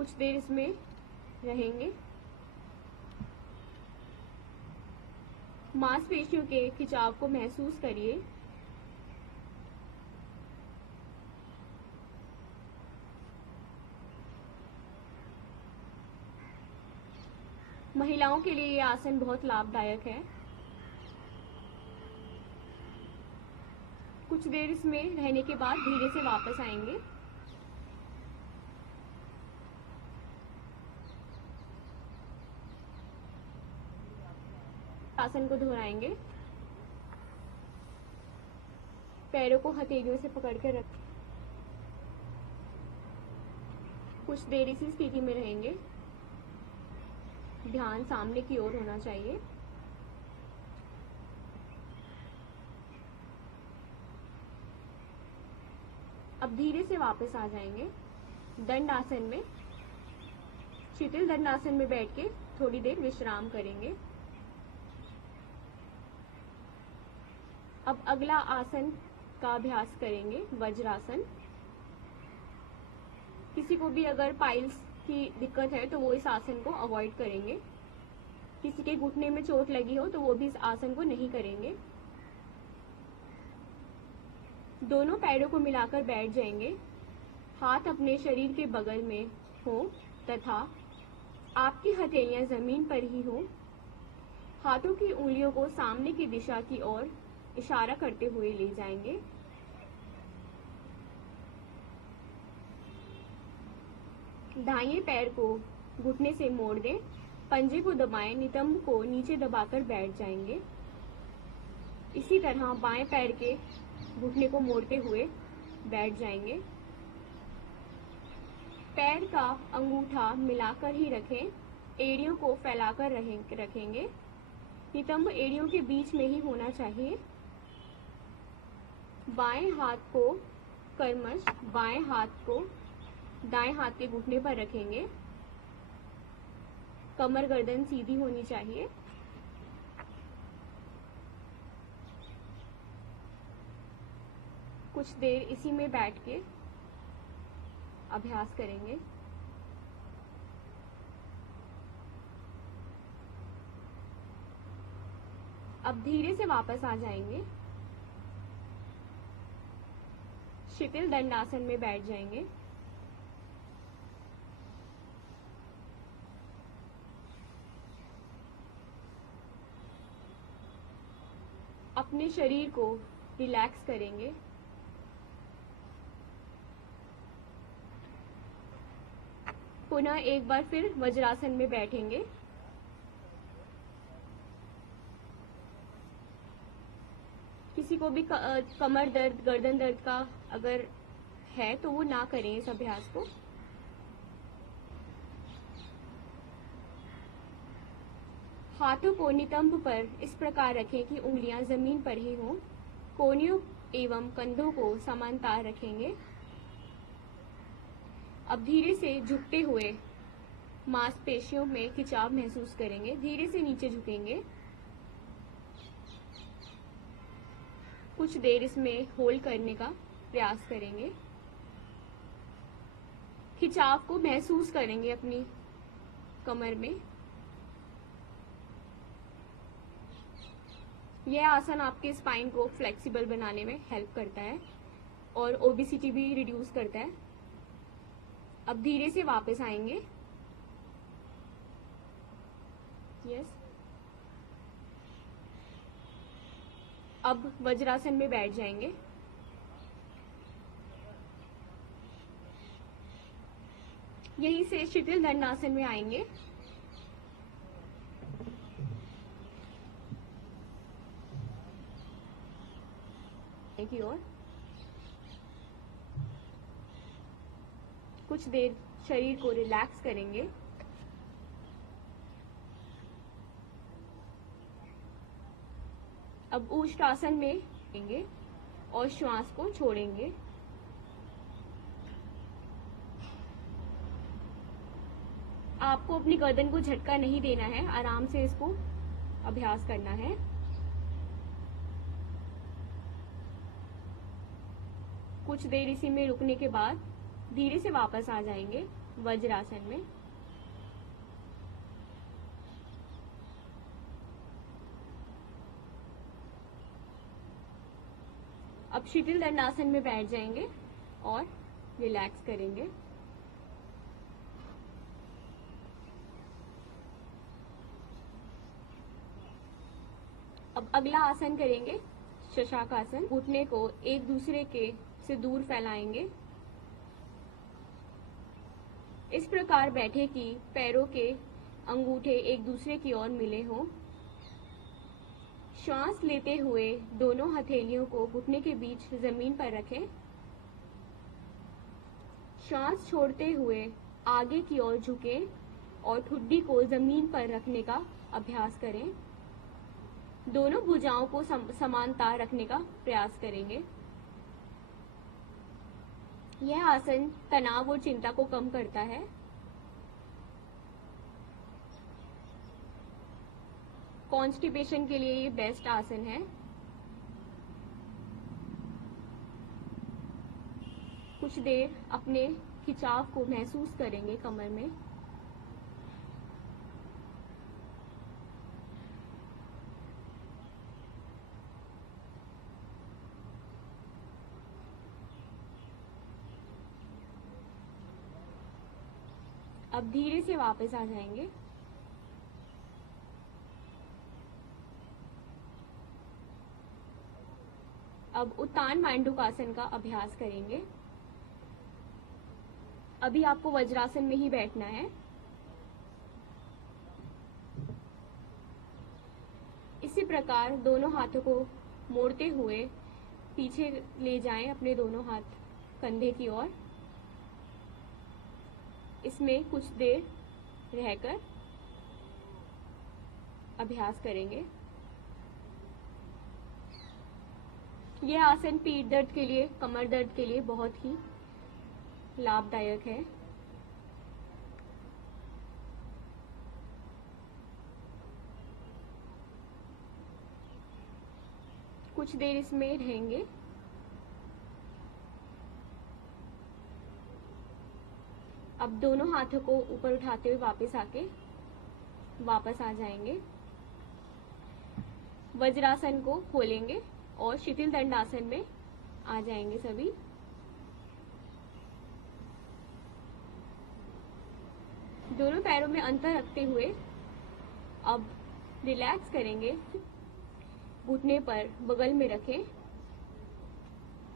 कुछ देर इसमें रहेंगे। मांसपेशियों के खिंचाव को महसूस करिए। महिलाओं के लिए ये आसन बहुत लाभदायक है। कुछ देर इसमें रहने के बाद धीरे से वापस आएंगे। आसन को दोहराएंगे। पैरों को हथेलियों से पकड़ कर रखें। कुछ देर इसी स्थिति में रहेंगे। ध्यान सामने की ओर होना चाहिए। अब धीरे से वापस आ जाएंगे दंड आसन में। शिथिल दंड आसन में बैठ के थोड़ी देर विश्राम करेंगे। अब अगला आसन का अभ्यास करेंगे, वज्रासन। किसी को भी अगर पाइल्स की दिक्कत है तो वो इस आसन को अवॉइड करेंगे। किसी के घुटने में चोट लगी हो तो वो भी इस आसन को नहीं करेंगे। दोनों पैरों को मिलाकर बैठ जाएंगे। हाथ अपने शरीर के बगल में हो तथा आपकी हथेलियां जमीन पर ही हो। हाथों की उंगलियों को सामने की दिशा की ओर इशारा करते हुए ले जाएंगे। दाहिने पैर को घुटने से मोड़ दें, पंजे को दबाएं, नितंब को नीचे दबाकर बैठ जाएंगे। इसी तरह बाएं पैर के घुटने को मोड़ते हुए बैठ जाएंगे। पैर का अंगूठा मिलाकर ही रखें, एड़ियों को फैलाकर रखेंगे। नितंब एड़ियों के बीच में ही होना चाहिए। बाएं हाथ को कर्मश बाएं हाथ को दाएं हाथ के घुटने पर रखेंगे। कमर गर्दन सीधी होनी चाहिए। कुछ देर इसी में बैठ के अभ्यास करेंगे। अब धीरे से वापस आ जाएंगे। शिथिल दंडासन में बैठ जाएंगे। अपने शरीर को रिलैक्स करेंगे। पुनः एक बार फिर वज्रासन में बैठेंगे। किसी को भी कमर दर्द, गर्दन दर्द का अगर है तो वो ना करें इस अभ्यास को। हाथों को नितंब पर इस प्रकार रखें कि उंगलियां जमीन पर ही हों। कोहनियों एवं कंधों को समांतर रखेंगे। अब धीरे से झुकते हुए मांसपेशियों में खिंचाव महसूस करेंगे। धीरे से नीचे झुकेंगे। कुछ देर इसमें होल्ड करने का प्रयास करेंगे। खिंचाव को महसूस करेंगे अपनी कमर में। यह आसन आपके स्पाइन को फ्लेक्सिबल बनाने में हेल्प करता है और ओबेसिटी भी रिड्यूस करता है। अब धीरे से वापस आएंगे। यस। अब वज्रासन में बैठ जाएंगे। यहीं से शिथिल दंडासन में आएंगे। की ओर कुछ देर शरीर को रिलैक्स करेंगे। अब ऊष्टासन में लेंगे और श्वास को छोड़ेंगे। आपको अपनी गर्दन को झटका नहीं देना है, आराम से इसको अभ्यास करना है। कुछ देर इसी में रुकने के बाद धीरे से वापस आ जाएंगे। वज्रासन में। अब शिथिल दंडासन में बैठ जाएंगे और रिलैक्स करेंगे। अब अगला आसन करेंगे शशाक आसन। घुटने को एक दूसरे के से दूर फैलाएंगे। इस प्रकार बैठे कि पैरों के अंगूठे एक दूसरे की ओर मिले हों। श्वास लेते हुए दोनों हथेलियों को घुटने के बीच जमीन पर रखें। श्वास छोड़ते हुए आगे की ओर झुकें और ठुड्डी को जमीन पर रखने का अभ्यास करें। दोनों भुजाओं को समानता रखने का प्रयास करेंगे। यह आसन तनाव और चिंता को कम करता है। कॉन्स्टिपेशन के लिए ये बेस्ट आसन है। कुछ देर अपने खिंचाव को महसूस करेंगे कमर में। अब धीरे से वापस आ जाएंगे। अब उत्तान मांडूकासन का अभ्यास करेंगे। अभी आपको वज्रासन में ही बैठना है। इसी प्रकार दोनों हाथों को मोड़ते हुए पीछे ले जाएं अपने दोनों हाथ कंधे की ओर। इसमें कुछ देर रहकर अभ्यास करेंगे। यह आसन पीठ दर्द के लिए, कमर दर्द के लिए बहुत ही लाभदायक है। कुछ देर इसमें रहेंगे। अब दोनों हाथों को ऊपर उठाते हुए वापस आ जाएंगे। वज्रासन को खोलेंगे और शिथिल दंडासन में आ जाएंगे सभी। दोनों पैरों में अंतर रखते हुए अब रिलैक्स करेंगे। घुटने पर बगल में रखें